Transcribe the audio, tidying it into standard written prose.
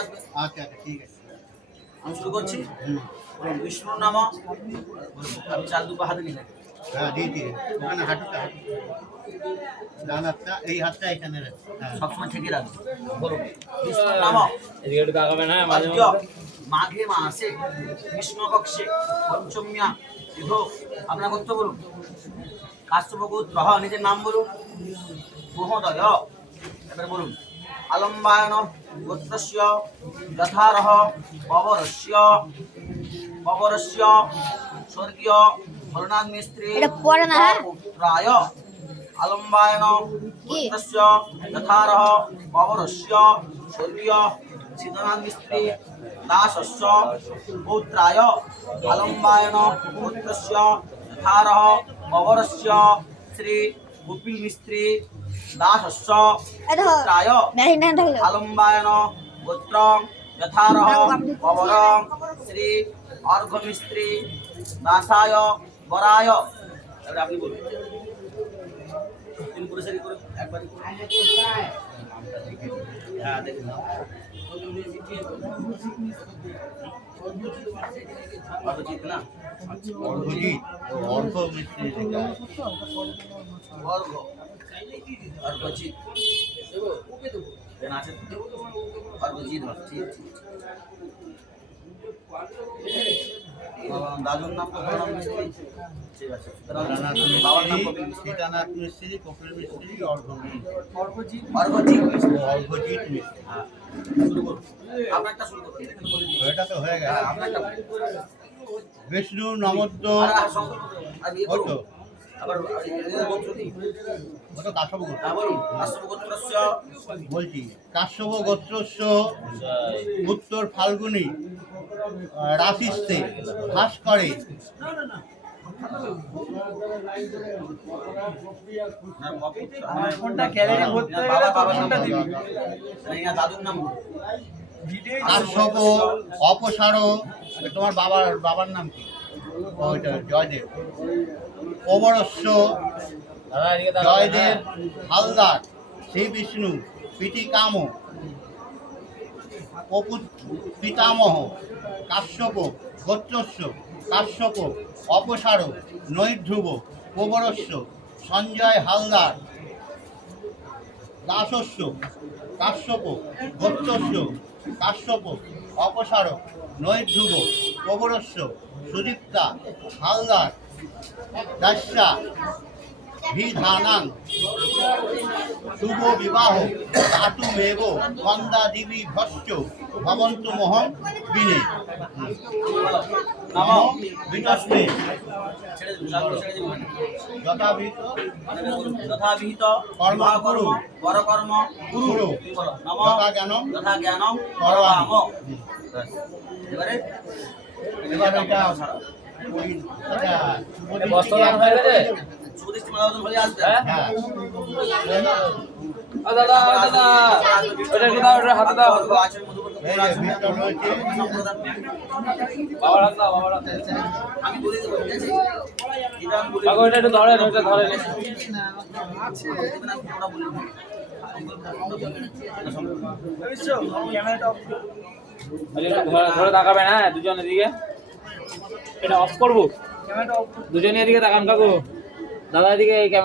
আসবে। আচ্ছা আচ্ছা ঠিক আছে। আমি শুরু করছি। বিষ্ণুর নাম আমি চাল দুপা হাতে নিয়ে থাকি। হ্যাঁ দিয়ে দিয়ে ওখানে হাঁটুটা ডান হাতটা এই হাতটা এখানে হ্যাঁ সবসময় থেকে রাখবে। বলুন বিষ্ণুর নাম এদিকে একটু তাকাবে না মাঝে অদ্য মাঘে মাসে কৃষ্ণ কক্ষে পঞ্চম্যা বিধ আপনার করতে বলুন। কাশ্যপগোত্র নিজের নাম বলুন। মহোদয় এবার বলুন। আলম্বায়ন গোত্রস্য যথারহ পবরস্য স্বর্গীয় ভরনাথ মিস্ত্রি এটা পড়ে না, হ্যাঁ? পুত্রায় আলম্বায়ন গোত্রস্য যথারহ পবরস্য স্বর্গীয় সিদ্ধনাথ মিস্ত্রি দাসস্য পুত্রায় আলম্বায়ন গোত্রস্য যথারহ পবরস্য শ্রী গোপিল মিস্ত্রি দাসস্য পুত্রায় আলম্বায়ন গোত্রং যথারহ পবরং শ্রী অর্ঘ মিস্ত্রি দাসায় বরায়। এবারে আপনি বলুন। তিন পুরুষেরই করুন একবারই করুন। হ্যাঁ দেখুন অর্ঘজিৎ না অর্ঘজিৎ অর্ঘ মিস্ত্রি থেকে অর্ঘজিৎ আছে অর্ঘজিৎ ঠিক ঠিক। দাদুর নাম প্রণব মিস্ত্রি ঠিক আছে। বাবার নাম কপিল মিস্ত্রি। সীতানাথ মিস্ত্রি কপিল মিস্ত্রি অর্ঘজিৎ মিস্ত্রি। অর্ঘজিৎ মিস্ত্রি। হ্যাঁ শুরু করুন। আপনারটা শুরু করুন। এখানে বলে দিন। এটা তো হয়ে গেল। হ্যাঁ আপনারটা বিষ্ণু নমদ্য আর ইয়ে করুন। আবার গোত্র দিন। ওটা কাশ্যপ গোত্র। হ্যাঁ বলুন। কাশ্যপ গোত্রস্য বলছি কাশ্যপ গোত্রস্য উত্তর ফাল্গুনী রাশিস্তে ভাস করে কোনটা ক্যালারি ভর্তি হয়ে গেলে কোনটা দিবি? না দাদুর নাম বলুন। কাশ্যপ অপসার তোমার বাবার নাম কি? ওইটা জয়দেব। পবরস্য জয়দেব হালদার শ্রী বিষ্ণু পিটিকাম পিতামহ কাশ্যপ গোত্রস্য কাশ্যপ অপসার নৈধ্রুব পবরস্য সঞ্জয় হালদার দাসস্য কাশ্যপ গোত্রস্য কাশ্যপ অপসার নৈধ্রুব পবরস্য সুদীপ্তা হালদার দাস্যা বিধানাং শুভ বিবাহ কাটু মেঘ গন্ধা দিবি ভস্য ভবন্তু মোহন বিনে নম বিতস্মে যথাবিহিত যথাবিহিত কর্ম করু বর কর্ম গুরু নম যথা জ্ঞানম যথা জ্ঞানম করবাম। এবারে এবার এটা বস্তা দাম হয়ে গেছে। সুদৃষ্টি মালাবদন হয়ে আসবে। হ্যাঁ দাদা ওটা একটু দাও, ওটা হাতে দাও। আচরণ মধুবর্ত এই যে ভিতর রয়েছে বাবার হাত দাও, বাবার হাত। আমি বলে দেবো ঠিক আছে। এটা আমি বলে কাকু এটা একটু ধরেন, ওটা ধরেন। ধরে তাকাবে না দুজন এদিকে। এটা অফ করবো, দুজনে এদিকে তাকান কাকু। দাদা এদিকে এই ক্যামেরা